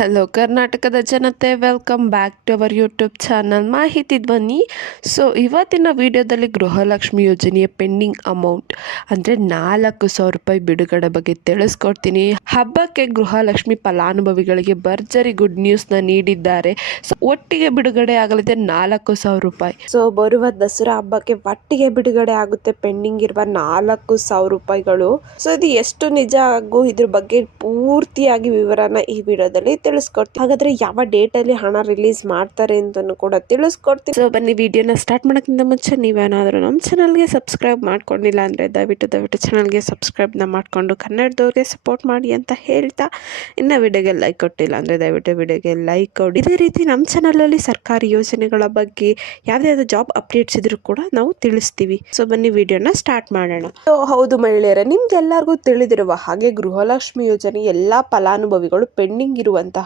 Hello ಕರ್ನಾಟಕದ ಜನತೆ, welcome back to our YouTube channel Mahiti Dhwani. So ಇವತ್ತಿನ ವಿಡಿಯೋದಲ್ಲಿ ಗೃಹಲಕ್ಷ್ಮಿ ಯೋಜನೆಯ ಪೆಂಡಿಂಗ್ ಅಮೌಂಟ್ ಅಂದರೆ 4,000 ರೂಪಾಯಿ ಬಿಡುಗಡೆ ಬಗ್ಗೆ ತಿಳಿಸ್ಕೊಡ್ತೀನಿ. ಹಬ್ಬಕ್ಕೆ ಗೃಹಲಕ್ಷ್ಮಿ ಫಲಾನುಭವಿಗಳಿಗೆ ಭರ್ಜರಿ ಗುಡ್ ನ್ಯೂಸ್ನ ನೀಡಿದ್ದಾರೆ. ಸೊ ಒಟ್ಟಿಗೆ ಬಿಡುಗಡೆ ಆಗಲಿದೆ 4,000 ರೂಪಾಯಿ. ಸೊ ಬರುವ ದಸರಾ ಹಬ್ಬಕ್ಕೆ ಒಟ್ಟಿಗೆ ಬಿಡುಗಡೆ ಆಗುತ್ತೆ ಪೆಂಡಿಂಗ್ ಇರುವ 4,000 ರೂಪಾಯಿಗಳು. ಸೊ ಇದು ಎಷ್ಟು ನಿಜ ಹಾಗೂ ಇದ್ರ ಬಗ್ಗೆ ಪೂರ್ತಿಯಾಗಿ ವಿವರನ ಈ ವಿಡಿಯೋದಲ್ಲಿ ತಿಳಿಸ್ಕೊಡ್ತೀನಿ. ಹಾಗಾದ್ರೆ ಯಾವ ಡೇಟ್ ಅಲ್ಲಿ ಹಣ ರಿಲೀಸ್ ಮಾಡ್ತಾರೆ ಅಂತನೂ ಕೂಡ ತಿಳಿಸ್ಕೊಡ್ತೀನಿ. ಸೊ ಬನ್ನಿ, ವಿಡಿಯೋನ ಸ್ಟಾರ್ಟ್ ಮಾಡೋಕ್ಕಿಂತ ಮುಂಚೆ ನೀವೇನಾದರೂ ನಮ್ಮ ಚಾನಲ್ಗೆ ಸಬ್ಸ್ಕ್ರೈಬ್ ಮಾಡ್ಕೊಂಡಿಲ್ಲ ಅಂದ್ರೆ ದಯವಿಟ್ಟು ಚಾನಲ್ಗೆ ಸಬ್ಸ್ಕ್ರೈಬ್ನ ಮಾಡ್ಕೊಂಡು ಕನ್ನಡದವ್ರಿಗೆ ಸಪೋರ್ಟ್ ಮಾಡಿ ಅಂತ ಹೇಳ್ತಾ, ಇನ್ನು ವಿಡಿಯೋಗೆ ಲೈಕ್ ಕೊಟ್ಟಿಲ್ಲ ಅಂದ್ರೆ ದಯವಿಟ್ಟು ವಿಡಿಯೋಗೆ ಲೈಕ್ ಕೊಡಿ. ಇದೇ ರೀತಿ ನಮ್ಮ ಚಾನಲಲ್ಲಿ ಸರ್ಕಾರಿ ಯೋಜನೆಗಳ ಬಗ್ಗೆ ಯಾವ್ದಾದ್ರು ಜಾಬ್ ಅಪ್ಡೇಟ್ಸ್ ಇದ್ರೂ ಕೂಡ ನಾವು ತಿಳಿಸ್ತೀವಿ. ಸೊ ಬನ್ನಿ ವಿಡಿಯೋನ ಸ್ಟಾರ್ಟ್ ಮಾಡೋಣ. ಸೊ ಹೌದು ಮಹಿಳೆಯರೇ, ನಿಮ್ಗೆಲ್ಲರಿಗೂ ತಿಳಿದಿರುವ ಹಾಗೆ ಗೃಹಲಕ್ಷ್ಮಿ ಯೋಜನೆ ಎಲ್ಲಾ ಫಲಾನುಭವಿಗಳು ಪೆಂಡಿಂಗ್ ಇರುವಂತಹ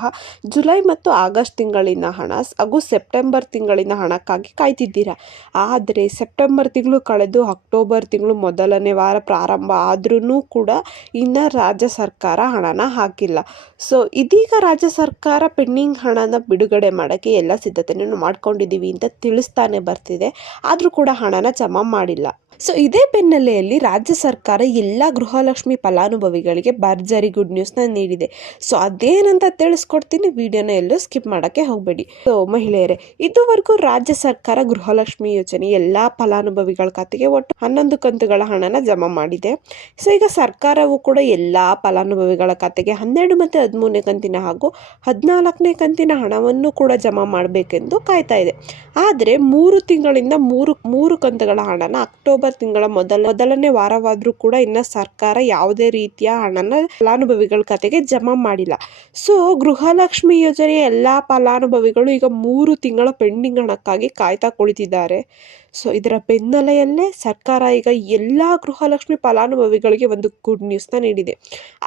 ಜುಲೈ ಮತ್ತು ಆಗಸ್ಟ್ ತಿಂಗಳಿನ ಹಣ ಹಾಗೂ ಸೆಪ್ಟೆಂಬರ್ ತಿಂಗಳಿನ ಹಣಕ್ಕಾಗಿ ಕಾಯ್ತಿದ್ದೀರಾ. ಆದರೆ ಸೆಪ್ಟೆಂಬರ್ ತಿಂಗಳು ಕಳೆದು ಅಕ್ಟೋಬರ್ ತಿಂಗಳು ಮೊದಲನೇ ವಾರ ಪ್ರಾರಂಭ ಆದ್ರೂ ಕೂಡ ಇನ್ನು ರಾಜ್ಯ ಸರ್ಕಾರ ಹಣನ ಹಾಕಿಲ್ಲ. ಸೊ ಇದೀಗ ರಾಜ್ಯ ಸರ್ಕಾರ ಪೆಂಡಿಂಗ್ ಹಣನ ಬಿಡುಗಡೆ ಮಾಡೋಕ್ಕೆ ಎಲ್ಲ ಸಿದ್ಧತೆಯನ್ನು ಮಾಡ್ಕೊಂಡಿದ್ದೀವಿ ಅಂತ ತಿಳಿಸ್ತಾನೆ ಬರ್ತಿದೆ. ಆದರೂ ಕೂಡ ಹಣನ ಜಮಾ ಮಾಡಿಲ್ಲ. ಸೊ ಇದೇ ಬೆನ್ನಲ್ಲೆಯಲ್ಲಿ ರಾಜ್ಯ ಸರ್ಕಾರ ಎಲ್ಲ ಗೃಹಲಕ್ಷ್ಮಿ ಫಲಾನುಭವಿಗಳಿಗೆ ಭರ್ಜರಿ ಗುಡ್ ನ್ಯೂಸ್ನ ನೀಡಿದೆ. ಸೊ ಅದೇನಂತ ತಿಳಿಸ್ಕೊಡ್ತೀನಿ, ವಿಡಿಯೋನ ಎಲ್ಲೂ ಸ್ಕಿಪ್ ಮಾಡೋಕ್ಕೆ ಹೋಗಬೇಡಿ. ಸೊ ಮಹಿಳೆಯರೇ, ಇದುವರೆಗೂ ರಾಜ್ಯ ಸರ್ಕಾರ ಗೃಹಲಕ್ಷ್ಮಿ ಯೋಜನೆ ಎಲ್ಲ ಫಲಾನುಭವಿಗಳ ಖಾತೆಗೆ ಒಟ್ಟು 11 ಕಂತುಗಳ ಹಣನ ಜಮಾ ಮಾಡಿದೆ. ಸೊ ಈಗ ಸರ್ಕಾರವು ಕೂಡ ಎಲ್ಲ ಫಲಾನುಭವಿಗಳ ಖಾತೆಗೆ 12 ಮತ್ತು 13ನೇ ಕಂತಿನ ಹಾಗೂ 14ನೇ ಕಂತಿನ ಹಣವನ್ನು ಕೂಡ ಜಮಾ ಮಾಡಬೇಕೆಂದು ಕಾಯ್ತಾ ಇದೆ. ಆದರೆ 3 ತಿಂಗಳಿಂದ ಮೂರು ಕಂತುಗಳ ಹಣನ ಅಕ್ಟೋಬರ್ ತಿಂಗಳ ಮೊದಲನೇ ವಾರವಾದ್ರೂ ಕೂಡ ಇನ್ನ ಸರ್ಕಾರ ಯಾವುದೇ ರೀತಿಯ ಹಣನ ಫಲಾನುಭವಿಗಳ ಖಾತೆಗೆ ಜಮಾ ಮಾಡಿಲ್ಲ. ಸೊ ಗೃಹಲಕ್ಷ್ಮಿ ಯೋಜನೆಯ ಎಲ್ಲಾ ಫಲಾನುಭವಿಗಳು ಈಗ 3 ತಿಂಗಳ ಪೆಂಡಿಂಗ್ ಹಣಕ್ಕಾಗಿ ಕಾಯ್ತಾ ಕುಳಿತಿದ್ದಾರೆ. ಸೊ ಇದರ ಬೆನ್ನಲೆಯಲ್ಲೇ ಸರ್ಕಾರ ಈಗ ಎಲ್ಲಾ ಗೃಹಲಕ್ಷ್ಮಿ ಫಲಾನುಭವಿಗಳಿಗೆ ಒಂದು ಗುಡ್ ನ್ಯೂಸ್ನ ನೀಡಿದೆ.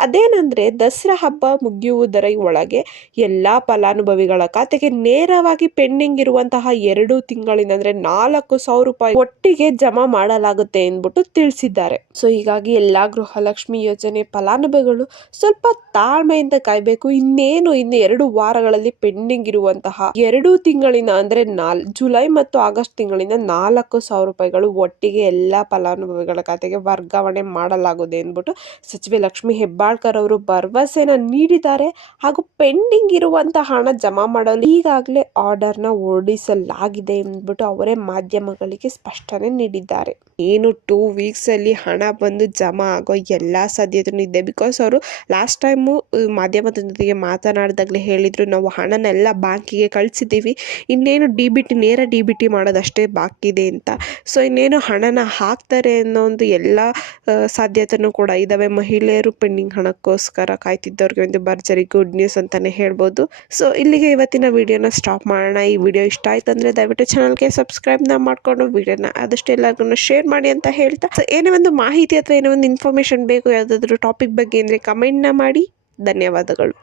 ಅದೇನಂದ್ರೆ ದಸರಾ ಹಬ್ಬ ಮುಗಿಯುವುದರ ಒಳಗೆ ಎಲ್ಲಾ ಫಲಾನುಭವಿಗಳ ಖಾತೆಗೆ ನೇರವಾಗಿ ಪೆಂಡಿಂಗ್ ಇರುವಂತಹ 2 ತಿಂಗಳಿನ ಅಂದ್ರೆ 4,000 ರೂಪಾಯಿ ಒಟ್ಟಿಗೆ ಜಮಾ ಮಾಡಲಾಗುತ್ತೆ ಎಂದ್ಬಿಟ್ಟು ತಿಳಿಸಿದ್ದಾರೆ. ಸೊ ಹೀಗಾಗಿ ಎಲ್ಲಾ ಗೃಹಲಕ್ಷ್ಮಿ ಯೋಜನೆ ಫಲಾನುಭವಿಗಳು ಸ್ವಲ್ಪ ತಾಳ್ಮೆಯಿಂದ ಕಾಯ್ಬೇಕು. ಇನ್ನು 2 ವಾರಗಳಲ್ಲಿ ಪೆಂಡಿಂಗ್ ಇರುವಂತಹ 2 ತಿಂಗಳಿನ ಅಂದ್ರೆ ಜುಲೈ ಮತ್ತು ಆಗಸ್ಟ್ ತಿಂಗಳಿನ 4,000 ರೂಪಾಯಿಗಳು ಒಟ್ಟಿಗೆ ಎಲ್ಲಾ ಫಲಾನುಭವಿಗಳ ಖಾತೆಗೆ ವರ್ಗಾವಣೆ ಮಾಡಲಾಗುವುದು ಎಂದ್ಬಿಟ್ಟು ಸಚಿವೆ ಲಕ್ಷ್ಮಿ ಹೆಬ್ಬಾಳ್ಕರ್ ಅವರು ಭರವಸೆನ ನೀಡಿದ್ದಾರೆ. ಹಾಗೂ ಪೆಂಡಿಂಗ್ ಇರುವಂತಹ ಹಣ ಜಮಾ ಮಾಡಲು ಈಗಾಗಲೇ ಆರ್ಡರ್ನ ಹೊರಡಿಸಲಾಗಿದೆ ಎಂದ್ಬಿಟ್ಟು ಅವರೇ ಮಾಧ್ಯಮಗಳಿಗೆ ಸ್ಪಷ್ಟನೆ ನೀಡಿದ್ದಾರೆ. ಏನು 2 ವೀಕ್ಸ್ ಅಲ್ಲಿ ಹಣ ಬಂದು ಜಮಾ ಆಗೋ ಎಲ್ಲಾ ಸಾಧ್ಯತೆನೂ ಇದೆ. ಬಿಕಾಸ್ ಅವರು ಲಾಸ್ಟ್ ಟೈಮು ಮಾಧ್ಯಮದ ಜೊತೆಗೆ ಮಾತನಾಡಿದಾಗಲೇ ಹೇಳಿದ್ರು, ನಾವು ಹಣನೆಲ್ಲ ಬ್ಯಾಂಕಿಗೆ ಕಳಿಸಿದ್ದೀವಿ, ಇನ್ನೇನು ನೇರ ಡಿ ಬಿ ಟಿ ಮಾಡೋದಷ್ಟೇ ಬಾಕಿ ಇದೆ ಅಂತ. ಸೊ ಇನ್ನೇನು ಹಣನ ಹಾಕ್ತಾರೆ ಅನ್ನೋ ಒಂದು ಎಲ್ಲ ಸಾಧ್ಯತೆನೂ ಕೂಡ ಇದಾವೆ. ಮಹಿಳೆಯರು ಪೆಂಡಿಂಗ್ ಹಣಕ್ಕೋಸ್ಕರ ಕಾಯ್ತಿದ್ದವ್ರಿಗೆ ಒಂದು ಭರ್ಜರಿ ಗುಡ್ ನ್ಯೂಸ್ ಅಂತಾನೆ ಹೇಳ್ಬೋದು. ಸೊ ಇಲ್ಲಿಗೆ ಇವತ್ತಿನ ವಿಡಿಯೋನ ಸ್ಟಾಪ್ ಮಾಡೋಣ. ಈ ವಿಡಿಯೋ ಇಷ್ಟ ಆಯ್ತು ಅಂದ್ರೆ ದಯವಿಟ್ಟು ಚಾನಲ್ಗೆ ಸಬ್ಸ್ಕ್ರೈಬ್ನ ಮಾಡ್ಕೊಂಡು ವಿಡಿಯೋನ ಆದಷ್ಟು ಎಲ್ಲರಿಗೂ ಶೇರ್ ಮಾಡಿ ಅಂತ ಹೇಳ್ತಾ, ಸೊ ಏನೇ ಒಂದು ಮಾಹಿತಿ ಅಥವಾ ಏನೋ ಒಂದು ಇನ್ಫಾರ್ಮೇಶನ್ ಬೇಕು ಯಾವುದಾದ್ರೂ ಟಾಪಿಕ್ ಬಗ್ಗೆ ಅಂದರೆ ಕಮೆಂಟ್ನ ಮಾಡಿ. ಧನ್ಯವಾದಗಳು.